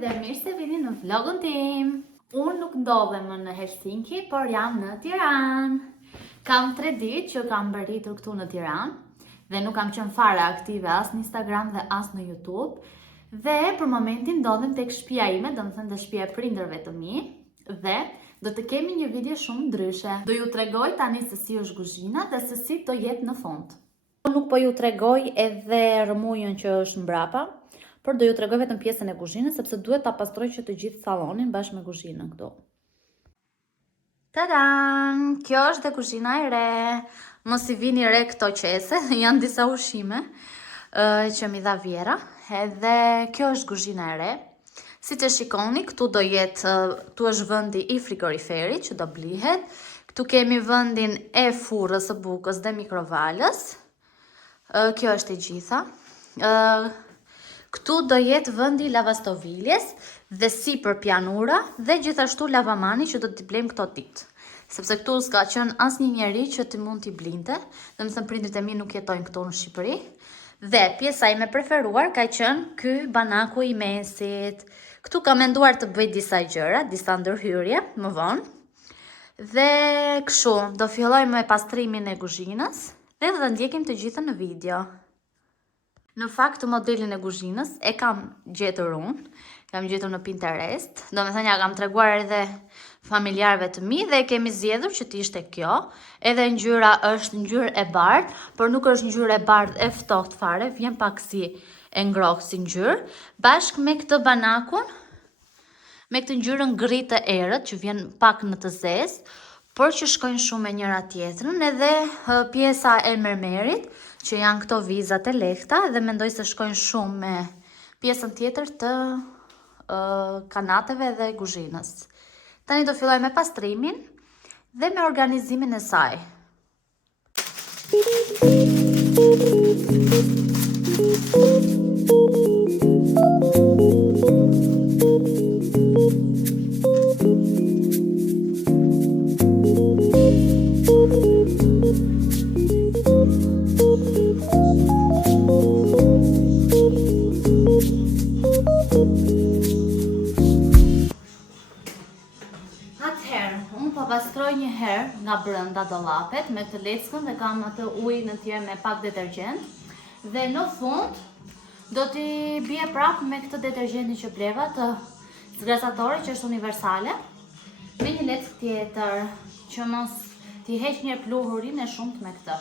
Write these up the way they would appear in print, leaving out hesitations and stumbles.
dhe mirë se vini në vlogun tim. Unë nuk ndodhem në Helsinki, por jam në Tiranë. Kam 3 ditë që kam mbërritur këtu në Tiranë dhe nuk kam qenë fare aktive as në Instagram dhe as në YouTube. Dhe për momentin ndodhem tek shtëpia ime, domethënë te shtëpia e prindërve të mi, dhe do të kemi një video shumë ndryshe. Do ju tregoj tani se si është kuzhina dhe se si do jetë në fund. Nuk po ju tregoj edhe rëmujën që është mbrapa, por do ju tregoj vetëm pjesën e kuzhinës, sepse duhet ta pastroj që të gjithë sallonin bashkë me kuzhinën këtu. Tadam! Kjo është dhe kuzhina e re. Mos i vini re këto qese, janë disa ushqime që mi dha Vjera. Edhe kjo është kuzhina e re. Si që shikoni, këtu do jetë, tu është vendi i frigoriferit që do blihet. Këtu kemi vendin e furrës së bukës dhe mikrovalës. Kjo është e gjitha. Këtu do jetë vendi i lavastoviljes dhe sipër pianura dhe gjithashtu lavamani që do t'i blejmë këto ditë. Sepse këtu s'ka qenë asnjë njeri që ti mund t'i blinte, domethënë prindërit e mi nuk jetojnë këtu në Shqipëri. Dhe pjesa ime preferuar ka qenë ky banaku i mesit. Këtu kam menduar të bëj disa gjëra, disa ndërhyrje më vonë. Dhe kështu, do fillojmë me pastrimin e kuzhinës dhe do të ndjekim të gjithën në video. Në fakt, modelin e kuzhinës e kam gjetur unë, kam gjetur në Pinterest, domethënë ja kam treguar edhe familjarëve të mi dhe kemi zgjedhur që të ishte kjo. Edhe ngjyra është ngjyrë e bardhë, por nuk është ngjyrë e bardhë e ftohtë fare, vjen pak si e ngrohtë si ngjyrë, bashkë me këtë banakun, me këtë ngjyrën gri të errët që vjen pak në të zezë, por që shkojnë shumë me njëra tjetrën, edhe pjesa e mermerit, që janë këto vizat e lehta, dhe mendoj se shkojnë shumë me pjesën tjetër të kanateve dhe kuzhinës. Tani do filloj me pastrimin dhe me organizimin e saj. Pastroj një herë nga brenda dollapet me të leckën dhe kam atë ujë në tje me pak detergjent. Dhe në fund do t'i bie prapë me këtë detergjentin që bleva të zgrazatore që është universale, me një leckë tjetër që mos t'i heq një pluhurin e shumt me këtë.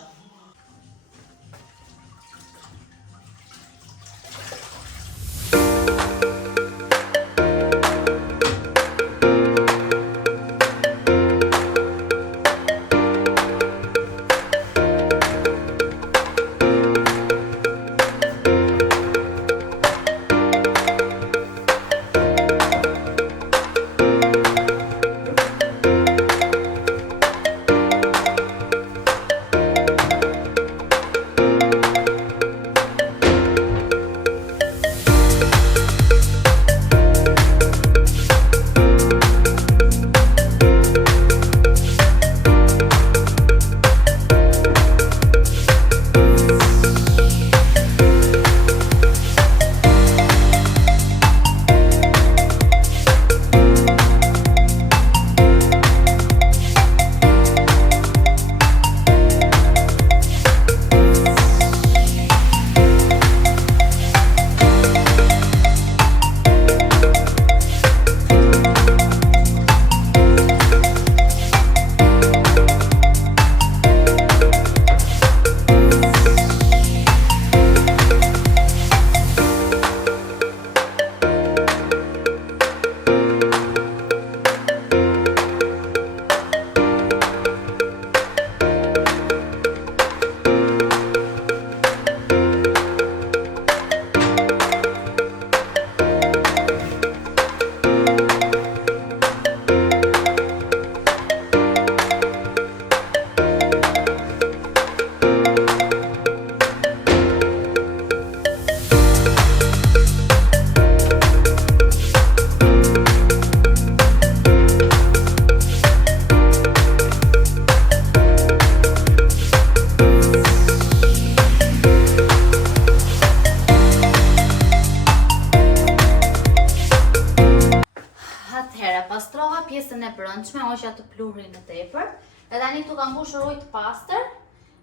pjesën e brendshme, hoqja të pluhurin në tepër. Dhe tani këtu kam mbushur ujë të pastër,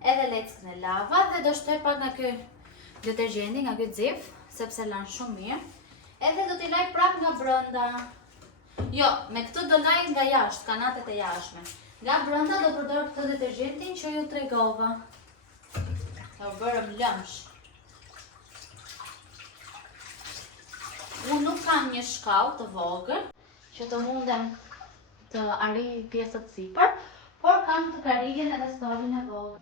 edhe leckën e lava dhe do shtoj pak nga ky detergjenti, nga ky xif, sepse lan shumë mirë. Edhe do t'i laj prap nga brenda. Jo, me këtë do laj nga jashtë, kanatet e jashtme. Nga brenda do përdor këtë detergjentin që ju tregova. E u bërëm lëmsh. Unë nuk kam një shkallë të vogël që të mundem të arrij pjesët sipër, por kam të karrigen edhe stovin e vogël.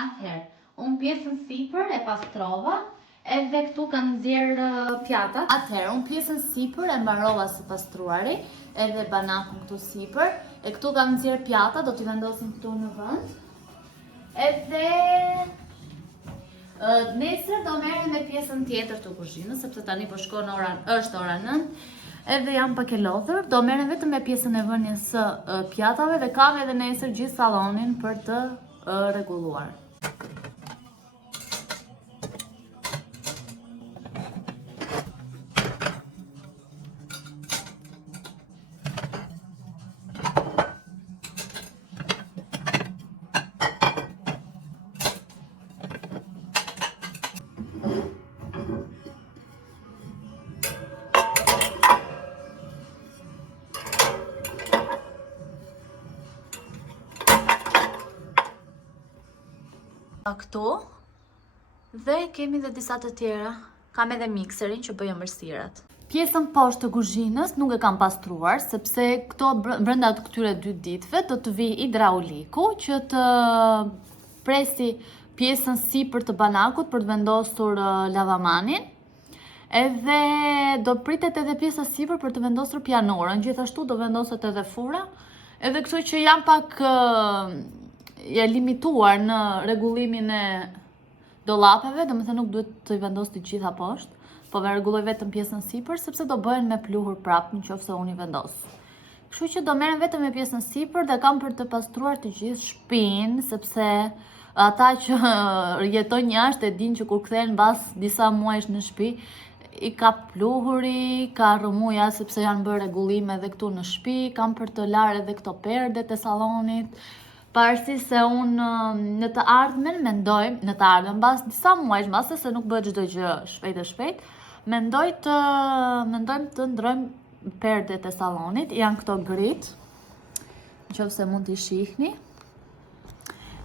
Atëherë, unë pjesën sipër e pastrova, edhe këtu kam nxjerr pjatat. Atëherë, unë pjesën sipër e mbarova së pastruari, edhe banakun këtu sipër. E këtu kam nxjerr pjatat, do t'i vendosim këtu në vend. Edhe nesër do merrem me pjesën tjetër të kuzhinës, sepse tani po shkon është ora 9. Edhe jam pak e lodhur, do merrem vetëm me pjesën e vënies së pjatave dhe kam edhe nesër gjithë sallonin për të rregulluar. Këtu dhe kemi dhe disa të tjera. Kam edhe mikserin që bëj ëmbëlsirat. Pjesën poshtë të kuzhinës nuk e kam pastruar sepse këto brenda të këtyre 2 ditëve do të vi hidrauliku që të presi pjesën sipër të banakut për të vendosur lavamanin. Edhe do pritet edhe pjesa sipër për të vendosur pianurën. Gjithashtu do vendoset edhe fura. Edhe kështu që jam pak e limituar në rregullimin e dollapeve, domethënë nuk duhet të i vendos të gjitha poshtë, po rregulloj vetëm pjesën sipër sepse do bëhen me pluhur prap nëse unë i vendos. Kështu që do merrem vetëm me pjesën sipër dhe kam për të pastruar të gjithë shtëpinë, sepse ata që jetojnë jashtë e dinë që kur kthehen mbas disa muajsh në shtëpi, i ka pluhuri, ka rrëmuja sepse janë bërë rregullime edhe këtu në shtëpi, kam për të larë edhe këto perdet e sallonit. Pavarësisht se unë në të ardhmen mendoj, mbas disa muajsh, mbas se nuk bëhet çdo gjë shpejt, mendojmë të ndrojmë perdet e sallonit, janë këto grit, nëse mund t'i shihni.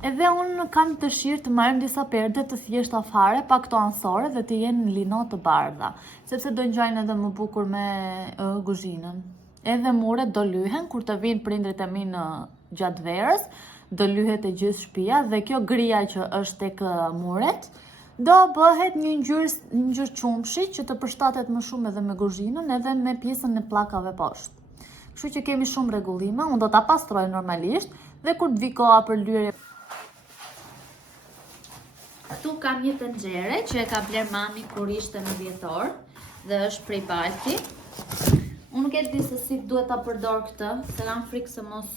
Edhe unë kam dëshirë të marrim disa perde të thjeshta fare, pa këto ansore dhe të jenë lino të bardha, sepse do ngjajnë edhe më bukur me kuzhinën. Edhe muret do lyhen kur të vinë prindrit e mi në gjatë verës, do lyhet e gjithë shtëpia dhe kjo grija që është tek muret do bëhet një ngjyrë qumshi që të përshtatet më shumë edhe me kuzhinën edhe me pjesën e pllakave poshtë. Kështu që kemi shumë rregullime, unë do ta pastroj normalisht dhe kur të vi koha për lyerje. Këtu kam një tenxhere që e ka bler mami kur ishte në dhjetor dhe është prej balti. Unë nuk e di se si duhet ta përdor këtë, se kam frikë se mos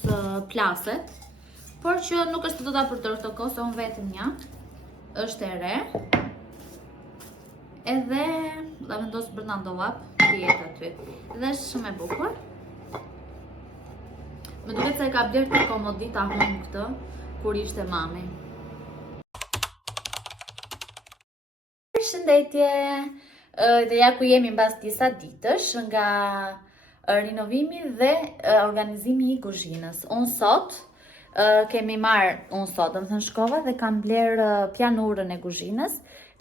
plaset. Por që nuk është do ta përdor këtë kohë, se unë vetëm një. Është e re. Edhe la vendos brenda dollap, jetë aty. Dhe është shumë e bukur. Më duket se e ka bler te komodita home këtë kur ishte mami. Përshëndetje! Dhe ja ku jemi mbas disa ditësh nga rinovimi dhe organizimi i kuzhinës. Unë sot, do më thënë shkova dhe kam bler pjanurën e kuzhinës,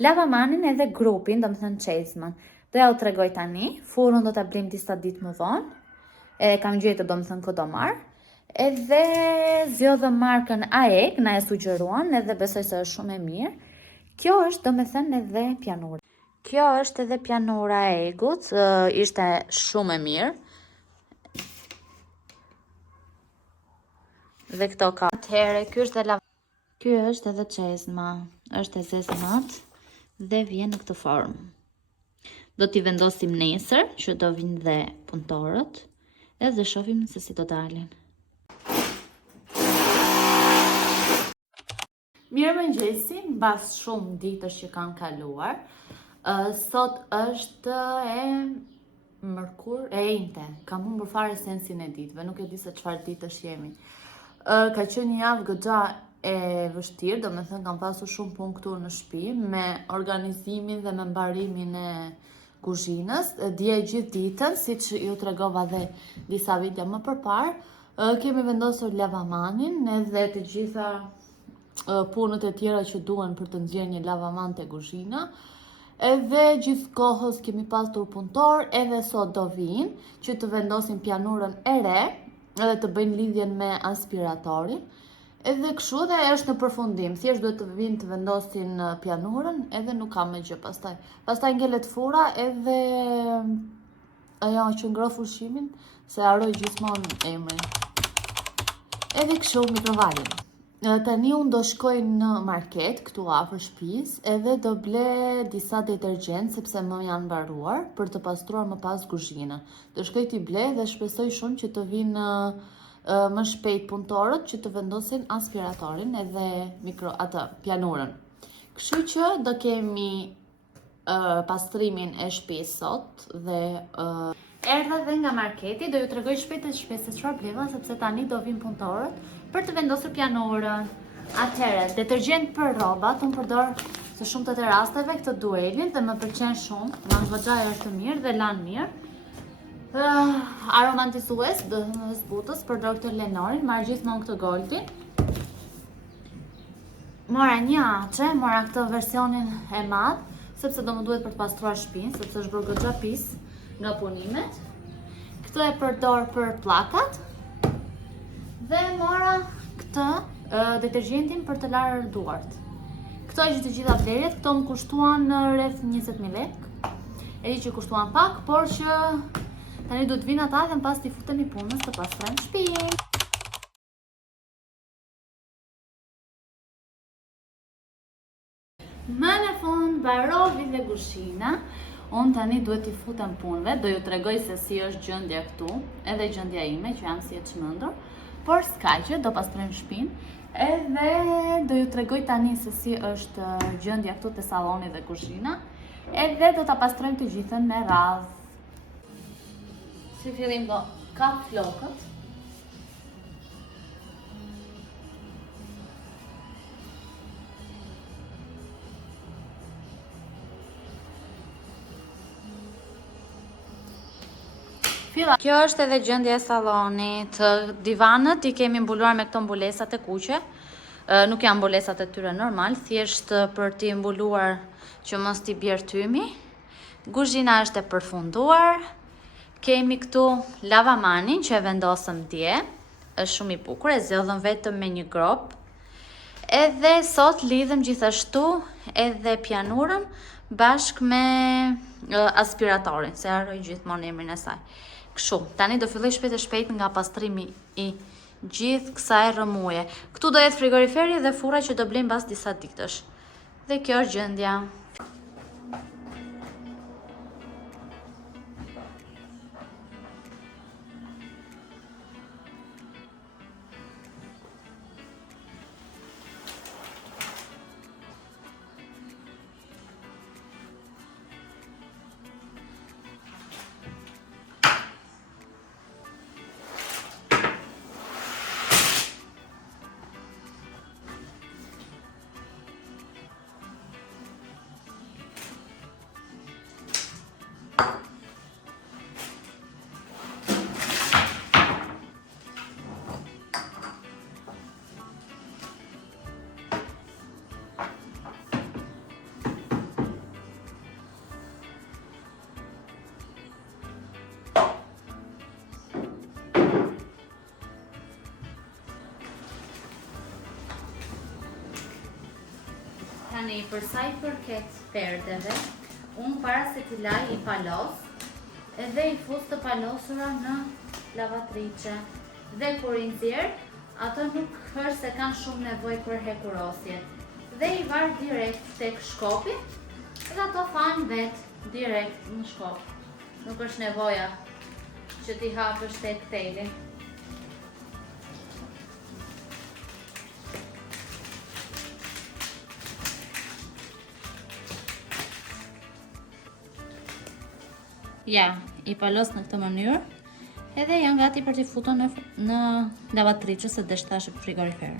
lavamanin edhe grupin, do më thënë qezmën. Do ja u tregoj tani, furun do ta blem disa ditë më vonë, e kam gjetur do më thënë këdo marë, edhe zjodhëm markën AEG, na e sugjeruan edhe besoj se është shumë e mirë. Kjo është do me thënë edhe pjanura. Kjo është edhe pjanura e AEG-ut, ishte shumë e mirë. Dhe këto ka. Atëhere, ky është edhe qezma, është e zezmat dhe vjen në këtë formë. Do t'i vendosim nesër, që do vinë dhe punëtorët, edhe shohim se si do dalin. Mirëmëngjesi, mbas shumë ditësh që kanë kaluar. Sot është e mërkur, e njëjte. Kam humbur fare sensin e ditëve, nuk e di se çfarë ditësh jemi. Ka qenë një javë goxha e vështirë, do me thënë kam pasur shumë punë këtu në shtëpi me organizimin dhe me mbarimin e kuzhinës. Dje gjithë ditën, siç ju tregova dhe disa video më përpara, kemi vendosur lavamanin edhe të gjitha punët e tjera që duhen për të nxjerrë një lavaman te kuzhina. Edhe gjithë kohës kemi pasur punëtor, edhe sot do vinë që të vendosin pjanurën e re, edhe të bëjnë lidhjen me aspiratorin. Edhe kështu dhe është në përfundim, thjesht duhet të vinë të vendosin pjanurën, edhe nuk ka më gjë pastaj. Pastaj ngelet fura edhe ajo që ngroh ushqimin, se haroj gjithmonë emrin. Edhe kështu mikrovalin. Tani unë do shkoj në market, këtu afër shtëpisë, edhe do ble disa detergjent, sepse më janë mbaruar, për të pastruar më pas kuzhinën. Do shkoj t'i ble dhe shpresoj shumë që të vinë më shpejt punëtorët që të vendosin aspiratorin edhe pjanurën. Kështu që do kemi pastrimin e shtëpisë sot dhe erdha dhe nga marketi, do ju tregoj shpejt se çfarë bleva, sepse tani do vinë punëtorët për të vendosur pjanurën. Atëherë, detergjent për rrobat, unë përdor së shumtët e rasteve këtë duelin dhe më pëlqen shumë, goxha është mirë dhe lan mirë. Aromatizues dëmës butës, përdor këtë Lenorin, marr gjithmonë këtë Goldin. Mora një açe, mora këtë versionin e madh, sepse do më duhet për të pastruar shtëpinë, sepse është bërë goxha pis nga punimet. Këtë e përdor për pllakat. Dhe mora këtë detergjentin për të larë duart. Këto ishte të gjitha blerjet, këto më kushtuan rreth 20.000 lekë. E di që kushtuan pak, por që tani duhet vinë ata dhe në pas t'i futemi punës të pastrojmë shtëpinë. Më në fund mbaroi dhe kuzhina. Unë tani duhet t'i futem punëve, do ju tregoj se si është gjendja këtu, edhe gjendja ime që jam si e çmendur. Por s'ka që, do pastrojmë shtëpinë, edhe do ju tregoj tani se si është gjendja këtu te salloni dhe kuzhina, edhe do ta pastrojmë të gjithën me radhë. Si fillim do kap flokët. Kjo është edhe gjendja e sallonit. Divanët i kemi mbuluar me këto mbulesat e kuqe. Nuk janë mbulesat e tyre normal, thjesht për t'i mbuluar që mos t'i bjerë tymi. Kuzhina është e përfunduar. Kemi këtu lavamanin që e vendosëm dje. Është shumë i bukur, e zgjodhëm vetëm me një grop. Edhe sot lidhëm gjithashtu edhe pjanurën bashkë me aspiratorin, se harroj gjithmonë emrin e saj. Kështu, tani do filloj shpejt e shpejt nga pastrimi i gjithë kësaj rrëmuje. Këtu do jetë frigoriferi dhe furra që do blejmë pas disa ditësh. Dhe kjo është gjendja. Tani, për sa i përket perdeve, unë para se t'i laj i palos, edhe i fus të palosura në lavatrice. Dhe kur i nxjerr, ato nuk është se kanë shumë nevojë për hekurosjet. Dhe i var direkt tek shkopi, dhe ato fan vet direkt në shkop. Nuk është nevoja që t'i hapësh tek teli. Ja, i palos në këtë mënyrë, edhe janë gati për t'i futur në lavatrice ose deshtashe frigorifer.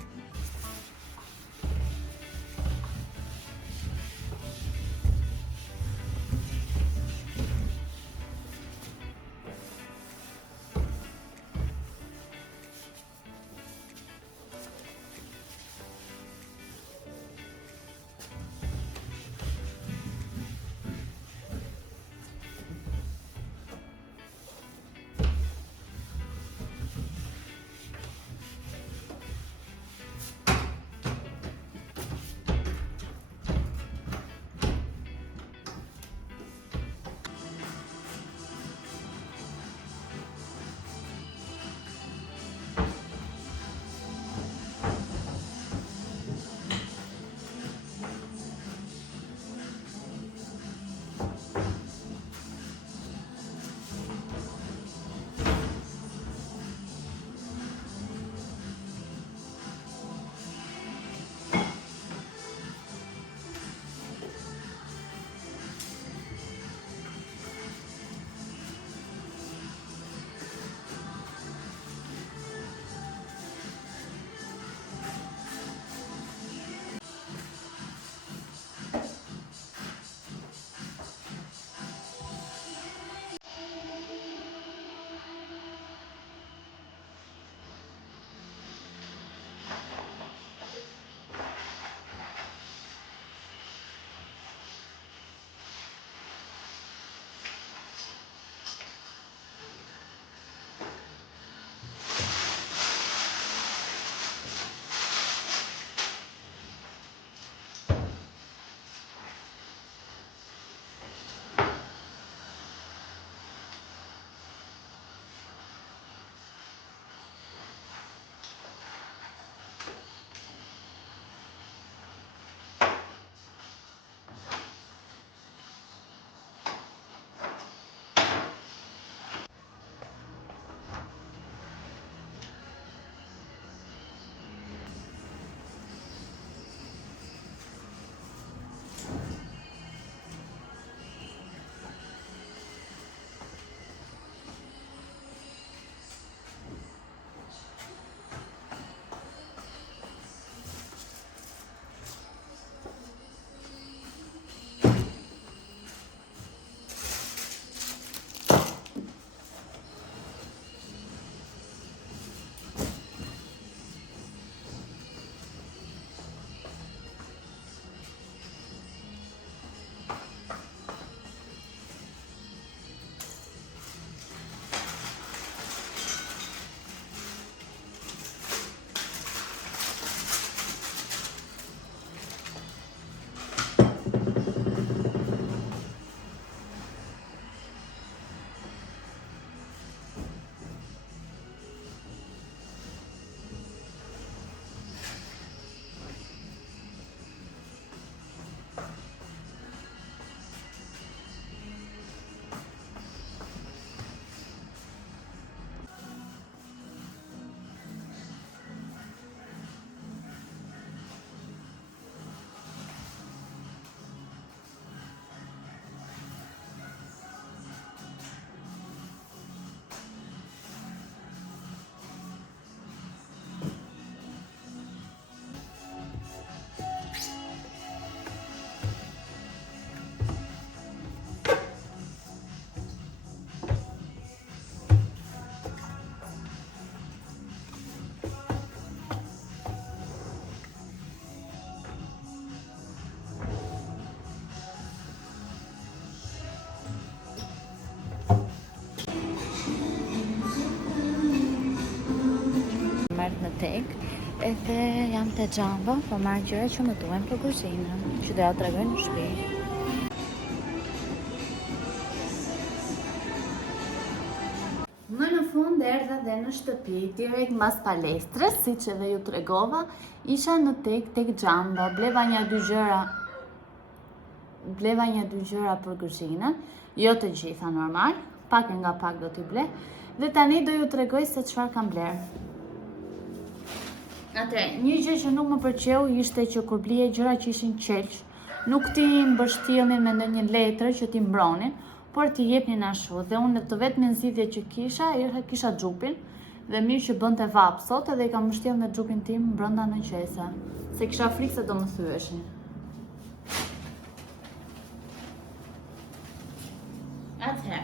në tek, Edhe jam te Jumbo, po marrë gjëra që më duhen për kuzhinën, që do ja tregoj në shtëpi. Më në fund erdha dhe në shtëpi, direkt mbas palestres, siç edhe ju tregova, isha në tek Jumbo, bleva një dy gjëra për kuzhinën, jo të gjitha normal, pak nga pak do t'i ble, dhe tani do ju tregoj se çfarë kam bler. Një gjë që nuk më pëlqeu ishte që kur blije gjëra që ishin qelç, nuk ti mbështjellnin me ndonjë letër që ti mbronin, por ti jepnin ashtu. Dhe unë të vetme nxitje që kisha xhupin, dhe mirë që bënte vap sot edhe I kam mbështjellë me xhupin tim brenda në qese, se kisha frikë se do më thyeshin. Atëherë,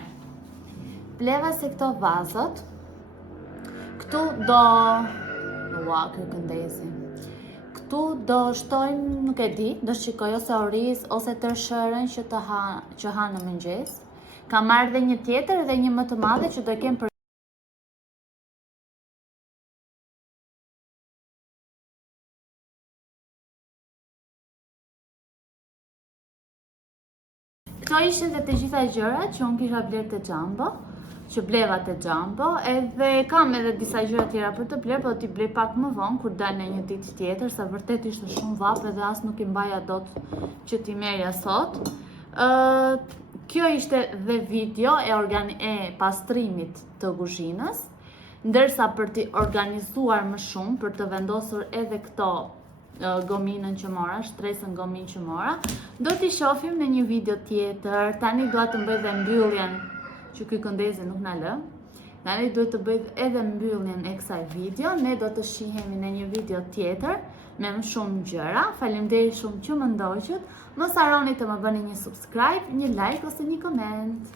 bleva se këto vazot, këtu do... Ua, kjo këndesi. Këtu do shtojmë, nuk e di, do shikoj ose oriz, ose tërshërën që ha në mëngjes. Kam marrë dhe një tjetër dhe një më të madhe që do kem për... Këto ishin dhe të gjitha gjërat që unë kisha bler te Jumbo, që bleva te Jumbo, edhe kam edhe disa gjëra tjera për të bler, po t'i blej pak më vonë kur dal në një ditë tjetër, sa vërtet ishte shumë vap edhe as nuk I mbaja dot që t'i merja sot. Kjo ishte dhe video e pastrimit të kuzhinës, ndërsa për t'i organizuar më shumë, për të vendosur edhe këto gominën që mora, shtresën gominë që mora, do t'i shohim në një video tjetër. Tani dua të bëj dhe mbylljen, që ky këndezi nuk na lë. Tani duhet të bëj edhe mbylljen e kësaj video. Ne do të shihemi në një video tjetër me më shumë gjëra. Faleminderit shumë që më ndoqët. Mos harroni të më bëni një subscribe, një like ose një comment.